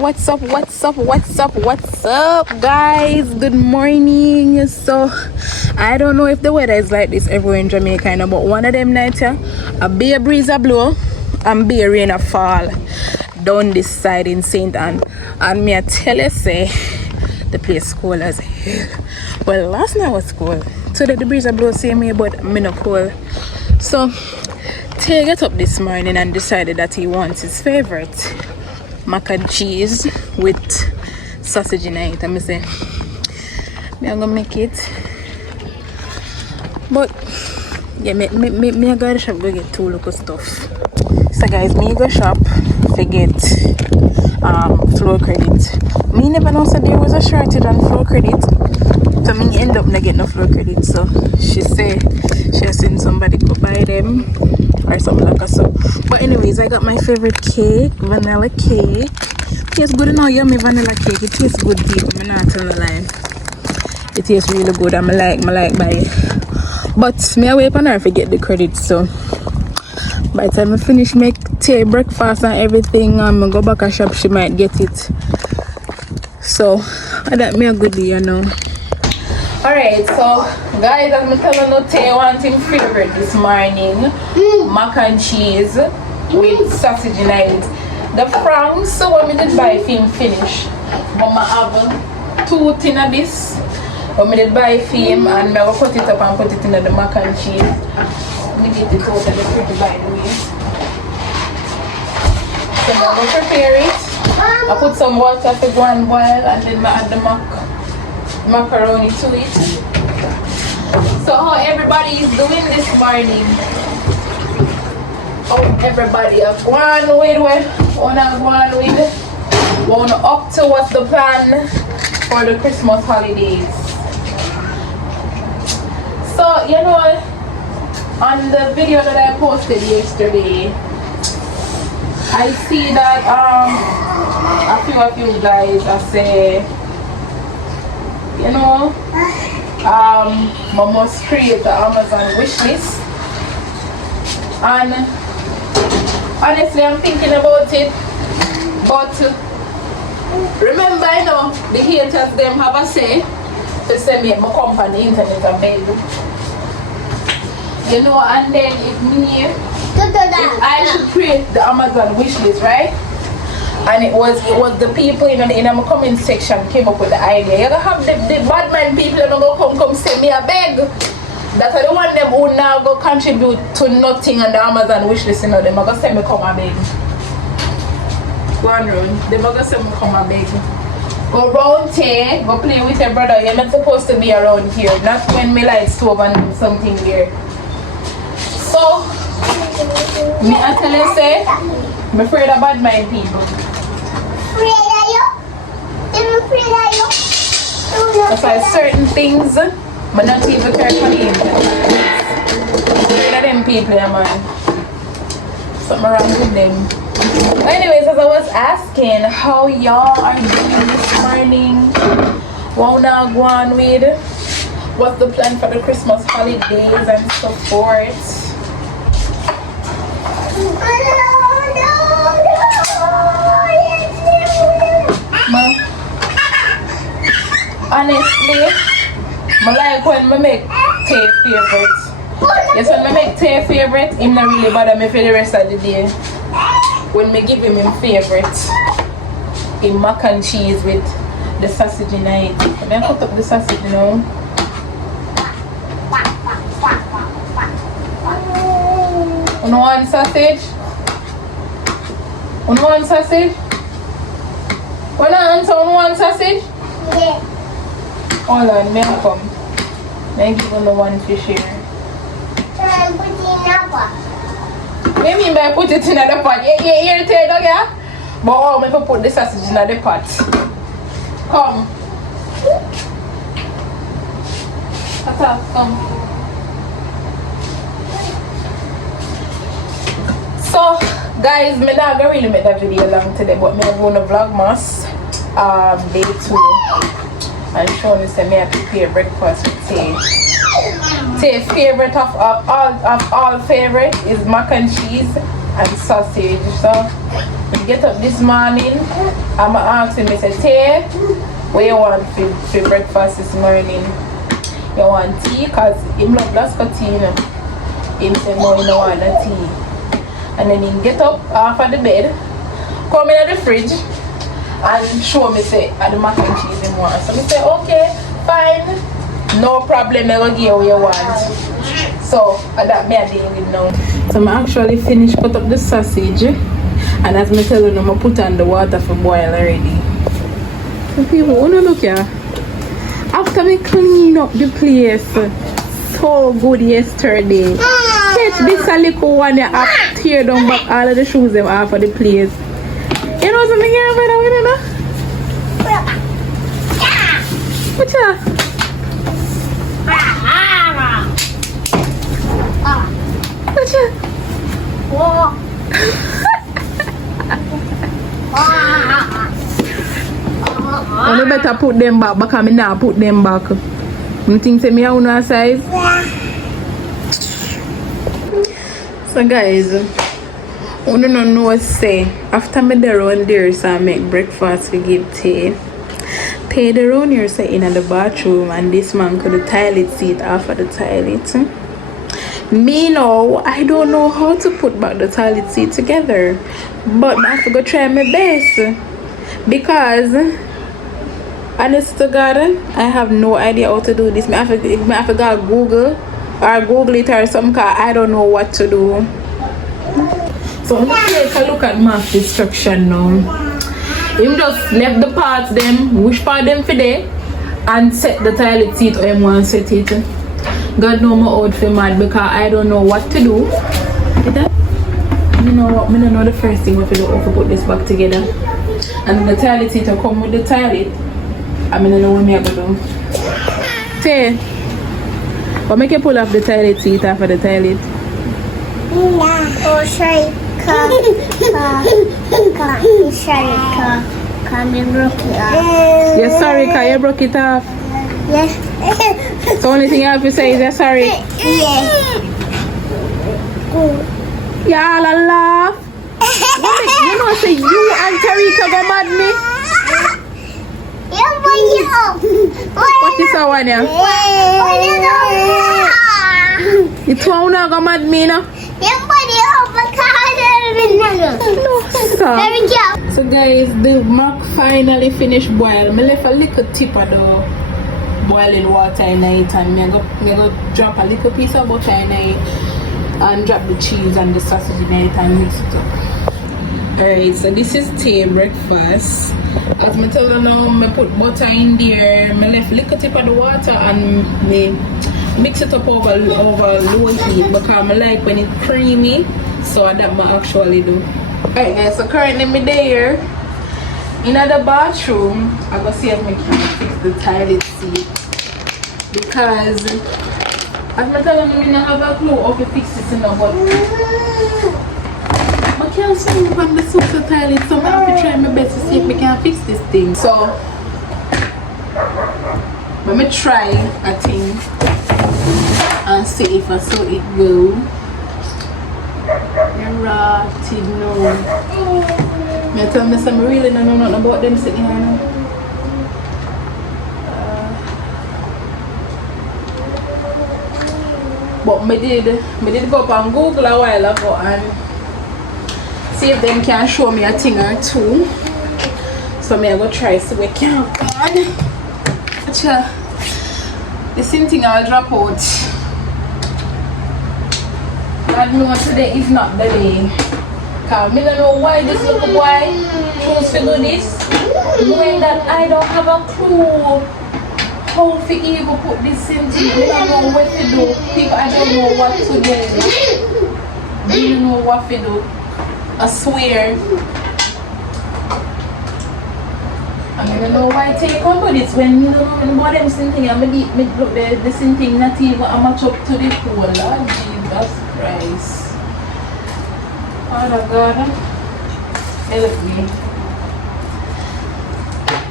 What's up guys, good morning. So I don't know if the weather is like this everywhere in Jamaica, but one of them nights here a bare breeze a blow and bare rain a fall down this side in St. Anne, and me I tell you say the place cold as hell. Well, last night was cold, today the breeze a blow same way, but me not cold. So TAE get up this morning and decided that he wants his favorite mac and cheese with sausage in it. I'm say me I'm gonna make it, but yeah, me I go to shop go get two local stuff. So guys, me go shop to get floor credit. Me never know so there was a shortage on floor credit, so me end up not getting no floor credit. So she say she has seen somebody go buy them or something like that. So but anyways, I got my favorite cake, vanilla cake. Tastes good, now yummy vanilla cake. It tastes good, people. I'm not telling a lie. It tastes really good. I like buy it. But me I wait on her to get the credit. So by the time I finish make tea, breakfast and everything, I'm go back and shop, she might get it. So that me a good day, you know. Alright, so guys, as I'm telling you, TAE wants him favorite this morning. Mac and cheese with sausage in it. The franks, so when we did buy him finish, but I have two tin of this. When we did buy him and I will cut it up and put it in the mac and cheese. Let me get it out of the fridge by the way. So I'm going to prepare it. I put some water to go and boil, and then I add the macaroni to it. So how everybody is doing this morning? Oh, everybody have gone with wanna up to what's the plan for the Christmas holidays. So you know, on the video that I posted yesterday, I see that a few of you guys are say, you know, I must create the Amazon wish list, and honestly I'm thinking about it, but remember, you know, the haters them have a say to say me my company internet a beg, you know, and then if I should create the Amazon wish list, right? And it was the people in my comment section came up with the idea. You're gonna have the bad man people that are gonna come say me a beg. That I don't want them who now go contribute to nothing on the Amazon wish list, you know, them are gonna say me come a beg. Go on run. Them are gonna say me come a beg. Go round here, go play with your brother. You're not supposed to be around here. Not when me light stove and do something here. So me I tell you say, I'm afraid of bad mind people. That's why certain things I'm not even care for the internet. Afraid of them people, yeah, man. Something wrong with them. But anyways, as I was asking how y'all are doing this morning, what now go on with, what's the plan for the Christmas holidays and so forth. Honestly, I like when I make TAE favorite. Yes, when I make TAE favorite, him not really bother me for the rest of the day. When I give him favorite, him mac and cheese with the sausage in it. Let me cut up the sausage now. You want sausage? You want sausage? When I answer, you want sausage? Yeah. Hold on, may I come? May I give you the one fish here? Put it in a pot. What do you mean by put it in the pot? You irritated, okay? But oh, I put the sausage in the pot. Come. Come. So Guys, me not gonna really make that video long today, but me going to VLOGMAS day 2 and showing you say me I prepare breakfast with Tae. Tae favorite of all favorite is mac and cheese and sausage. So when you get up this morning, I'ma ask him, I say, Tae, what you want for breakfast this morning? You want tea? Cause him love lots for tea, you know. Him say no, you don't want no tea. And then he get up off of the bed, come in the fridge and show me say at the mac and cheese him want. So I say okay, fine, no problem, I will give you what you want. So that me I deal with now. So I actually finished cut up the sausage, and as I tell you, I put on the water for boil already. So people, wanna look here. After me clean up the place so good yesterday. Catch this a little one that I tear down back all of the shoes them off of the place. You know something here about that, you know? What's that? What's that? I better put them back because I now put them back. You think say me a una size? So guys, I don't know what to say. After me the run there, so I make breakfast to give Tae. Tae the run here so in the bathroom, and this man could the toilet seat off of the toilet. Me now, I don't know how to put back the toilet seat together, but I have to go try my best because honest to God, I have no idea how to do this. I have to go Google or Google it or something because I don't know what to do. So I'm going to take a look at math destruction now. Him just left the parts them, which part them for there, and set the toilet seat or him want set it. God know my out for mad because I don't know what to do. You know what? I don't know the first thing we have to do how to put this back together. And the toilet seat will come with the toilet. I don't know what I'm going to do. Tae, what make you pull off the toilet seat off of the toilet? Oh, sorry. Come you broke it off. You're sorry because you broke it off? Yes. The only thing you have to say is you're sorry? Yes. Y'all laugh. You know say you and Tarika go mad me? What is that one here? You two are not go mad me now? No, so guys, the mac finally finished boil. I left a little tip of the boiling water in it, and I'm going to drop a little piece of butter in it and drop the cheese and the sausage in it and mix it up. Alright, so this is Tae breakfast. As I tell you now, I put butter in there. I left a little tip of the water and I mix it up over low heat because I like when it's creamy. So that's what I actually do. Alright guys, so currently I'm there in the bathroom. I'm going to see if I can fix the toilet seat. Because as I tell you, I don't have a clue how to fix this in the but I can't swim on the super toilet, so I have to try my best to see if we can fix this thing. So let me try a thing and see if I saw it go. Rotted no. I tell me some really don't know nothing about them sitting here now. But I did go up on Google a while ago and see if them can show me a thing or two. So I go try so we can on. The same thing I'll drop out. I know today is not the day. Cause I don't know why this little boy chose to do this. Knowing that I don't have a clue how to even put this in thing. I don't know what to do. People, I don't know what to do. Do you know what to do? I swear. I don't know why I take on to this when you don't know about them same thing. I'm look the same thing not even I'm match up to the pool. Lord Jesus Christ. I Father God, help me.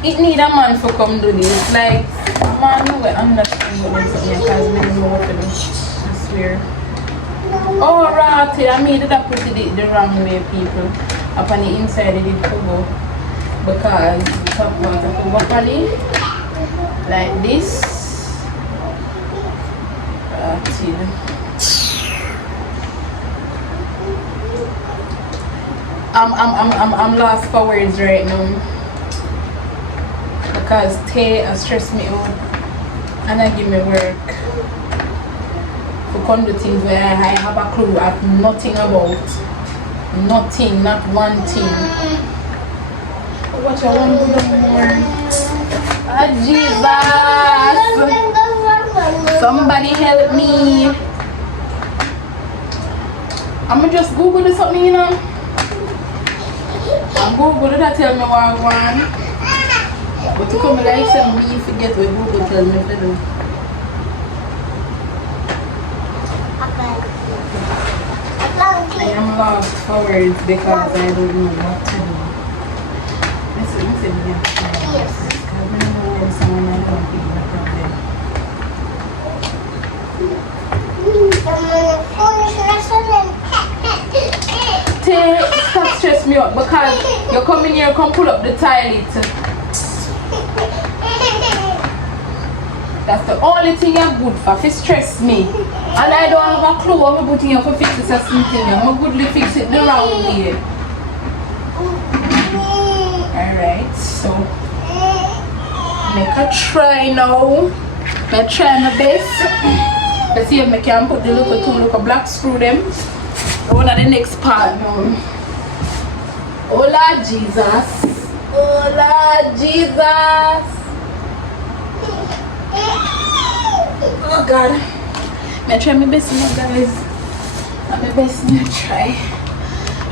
It need a man for come do this. Like, a man who will understand what I'm saying because we don't know what to do. I swear. Oh, right. I made it up put it the wrong way, people. Up on the inside, it did go. Because the top part of the body, like this. Right. I'm lost for words right now because TAE has stressed me out and I give me work for come do things where I have a clue of nothing about. Nothing, not one thing. What I want to do more. Ah, Jesus! Somebody help me. I'ma just Google this something, you know. I'm Google that tell me what I want. But to come like say me forget what Google tell me to do. I am lost for words because I don't know what to do. Listen, yeah. Yes. Because I don't know when someone else don't think the problem. Stop stress me out because you come in here, come pull up the toilet. That's the only thing you're good for, if stress me. And I don't have a clue what I'm putting here for fix this or something. I'm goodly fix it the wrong way. Alright, so make a try now. I try my best. Let's see if I can put the little black screw them. One of the next part now. Oh Lord Jesus. Oh Lord Jesus. Oh God. I try my best now, guys. I'm my best to try.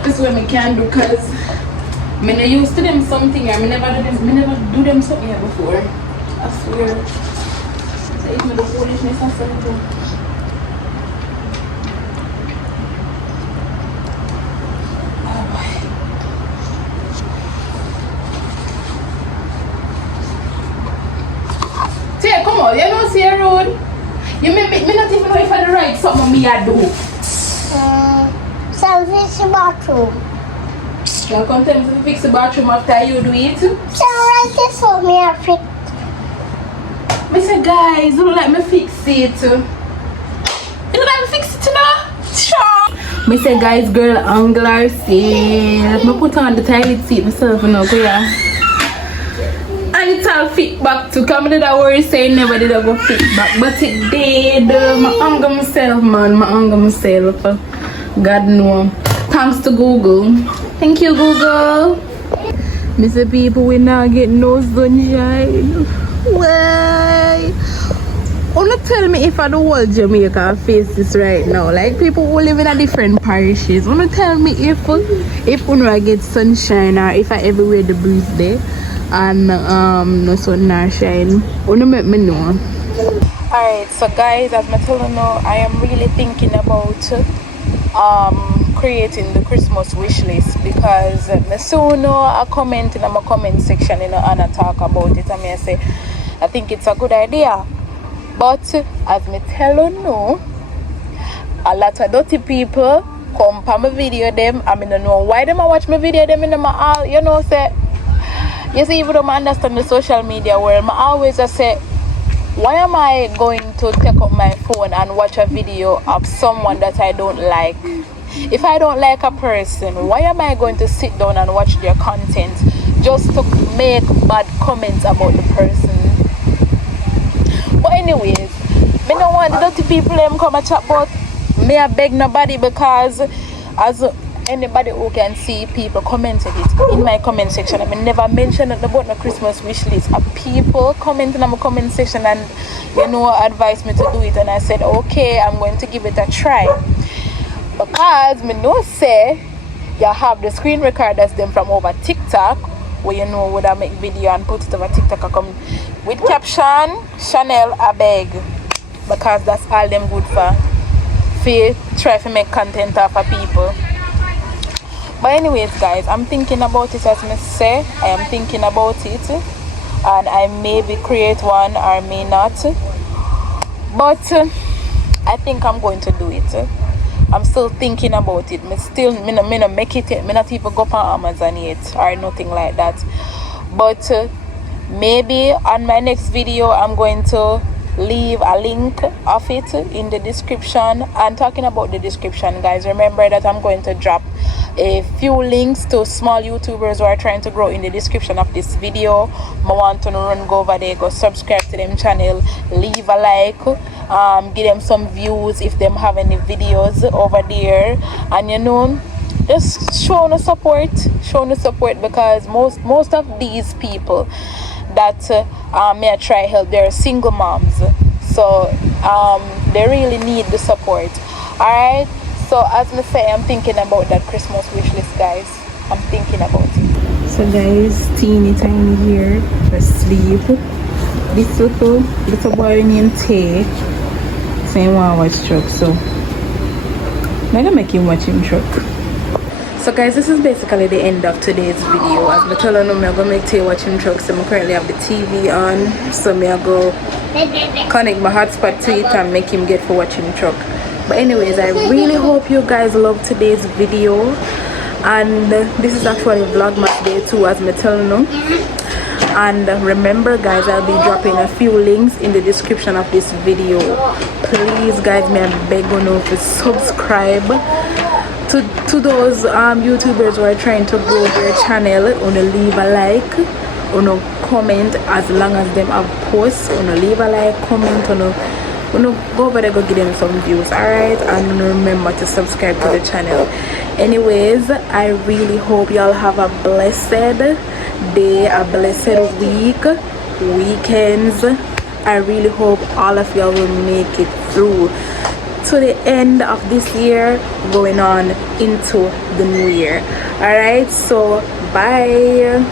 This is what I can do because I'm not used to them something. I never do them something here before. I swear. So it's my foolishness and something. Come on, you don't see a road. You me not even know if I right something me I do. So fix the bathroom. You come tell me to fix the bathroom after you do it. So right this for me I fix. I say guys, don't let me fix it. You don't let me fix it now? Sure. I say guys, girl, angular seat. I put on the toilet seat myself and go yeah. And it's all fit back to come to that worry saying never did I go fit back. But it did. My anger myself, man. My anger myself. God know. Thanks to Google. Thank you, Google. Mr. People, we now get no sunshine. Why? Wanna tell me if I the whole Jamaica face this right now? Like people who live in a different parishes. Wanna tell me if I get sunshine or if I ever wear the breeze there? And no sun nor shine. Wanna make me know. Alright, so guys, as I tell you now, I am really thinking about creating the Christmas wish list because I soon a comment in my comment section, you know, and I talk about it and I say I think it's a good idea. But as me tell you now, a lot of dirty people come for my video them. I mean, I don't know why them watch my video them in my all, you know, say. You see, even though I understand the social media world, I always just say, why am I going to take up my phone and watch a video of someone that I don't like? If I don't like a person, why am I going to sit down and watch their content just to make bad comments about the person? But anyways, I don't want the dirty people them come and chat about me. I beg nobody because as anybody who can see people commented it in my comment section. I mean, never mentioned about my Christmas wish list. People commenting on my comment section and you know advised me to do it, and I said okay, I'm going to give it a try because me know say you have the screen recorders them from over TikTok where you know would I make video and put it over TikTok. I come with caption Chanel I beg because that's all them good for. Try to make content off of people. But anyways guys, I'm thinking about it. As I say, I am thinking about it, and I maybe create one or may not, but I think I'm going to do it. I'm still thinking about it. Me not make it yet. Me not even go on Amazon yet or nothing like that. But maybe on my next video I'm going to leave a link of it in the description. And talking about the description, guys, remember that I'm going to drop a few links to small YouTubers who are trying to grow in the description of this video. I want to go over there, go subscribe to them channel, leave a like, give them some views if them have any videos over there, and you know, just show no support, because most of these people that may I try help, they're single moms, so they really need the support. All right, so as I say, I'm thinking about that Christmas wish list, guys. I'm thinking about it. So guys, teeny tiny here for sleep. This little boy named TAE saying want to watch truck, so I'm gonna make him watch him truck. So guys, this is basically the end of today's video. As I tell you, I'm gonna make TAE watch him truck, so I currently have the TV on, so I'm gonna go connect my hotspot to it and make him get for watching truck. But anyways, I really hope you guys love today's video, and this is actually Vlogmas day 2, as I tell you. And remember guys, I'll be dropping a few links in the description of this video. Please guys, may I beg you to subscribe to those YouTubers who are trying to grow their channel. Wanna leave a like, wanna comment as long as them have posts. Wanna leave a like, comment, wanna go over there, go give them some views. Alright, and remember to subscribe to the channel. Anyways, I really hope y'all have a blessed day, a blessed weekends. I really hope all of y'all will make it through to the end of this year, going on into the new year. All right, so bye.